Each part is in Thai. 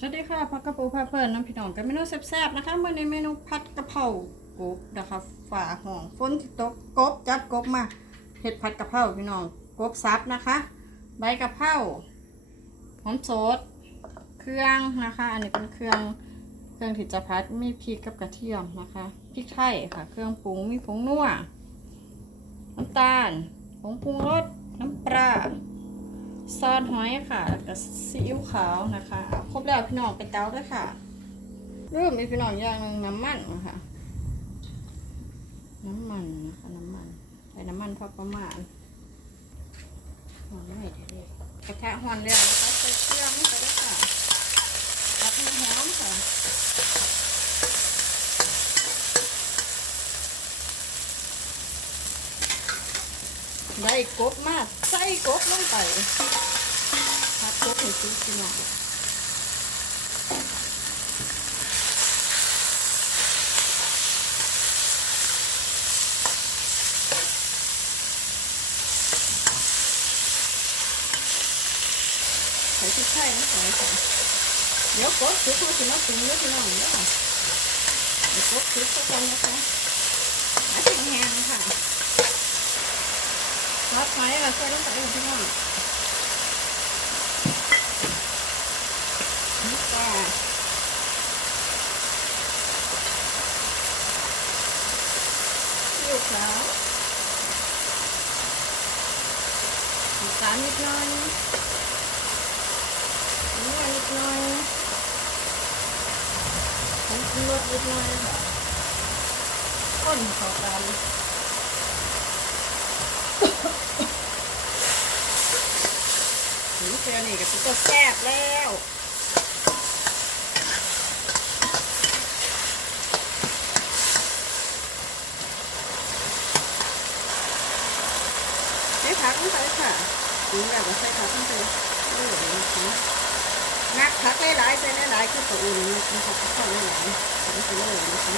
สวัสดีค่ะพักกระปูพาเพลินน้ำพี่น้องกับเมนูแซ่บๆนะคะเมื่อในเมนูผัดกะเพรากบนะคะฝาห่องฝนตกกบจับกบมาเห็ดผัดกะเพราพี่น้องกบซับนะคะ ใบกะเพราหอมสดเครื่องนะคะ อันนี้เป็นเครื่องเครื่องที่จะพัดมีพริกกับกระเทียมนะคะพริกไทยค่ะ เครื่องปรุงมีผงนัวน้ำตาลผงปรุงรสน้ำปลา ซอสหอยค่ะ แล้วก็ซีอิ๊วขาวนะคะครบแล้วพี่น้องไปเตาด้วยค่ะเริ่มมีพี่น้องอย่างหนึงน้ำมันนะคะน้ำมันนะคะน้ำมันใส่น้ำมันพอประมาณหอมไม่เด็ดกระทะหอนแล้วนะคะใส่เครื่องไปด้วยค่ะตัดให้หอมค่ะ ได้กบมากใส่กบลงไปพัดพวกให้ซุกพี่น้องใส่พริกไทยนะใส่ค่ะเดี๋ยวกดซุกมาสิมาปรุงเนื้อพี่น้องเนาะเดี๋ยวกดซุกสักคนนะคะแล้วแห้งค่ะ อดไฟแล้วใส่ลงไปเลยพี่น้องนี่จ้าซีอิ๊วขาวนิดหน่อยน้ำนิดหน่อยผงชูรสนิดหน่อยค่ะข้นข้ากันถึงเสียนี่ก็จะแซ่บแล้วใช้ผักลงไปค่ะถึงแบบว่าใช้ผักลงไปเออนะคะนักผักหลายๆใส่หลายๆคือตัวอื่นมันผักเข้าหลายๆใส่ไปเลยนะคะ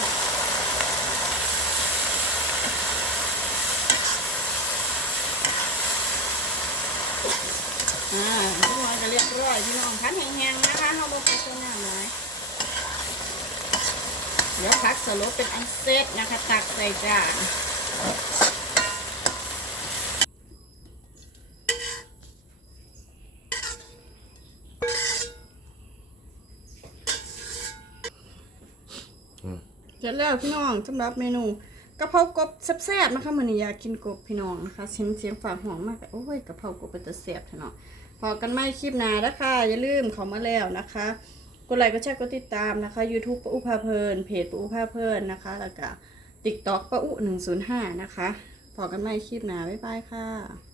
อ่าทุกคนก็เรียบร้อยพี่น้องพันแห้งๆนะคะเขาบอกไปตัวน้ำเลยเดี๋ยวพักสลบเป็นอันเซตนะคะ ตักใส่จานเสร็จแล้วพี่น้องสำหรับเมนูกะเพรากบแซ่บๆนะคะมันนี้อยากกินกบพี่น้องนะคะเสียงเสียงฝากห่วงมากแต่โอ้ยกะเพรากบเป็นตะแซ่บเถอะเนาะ พอกันไม่คลิปหน้านะคะอย่าลืมเขามาแล้วนะคะ กดไลค์กดแชร์กดติดตามนะคะ YouTube ปะอุภาเพลินเพจปะอุภาเพลินนะคะ แล้วก็ติ๊กต็อกปะอุหนึ่งศูนย์ห้านะคะพอกันไม่คลิปหนาบ๊ายบายค่ะ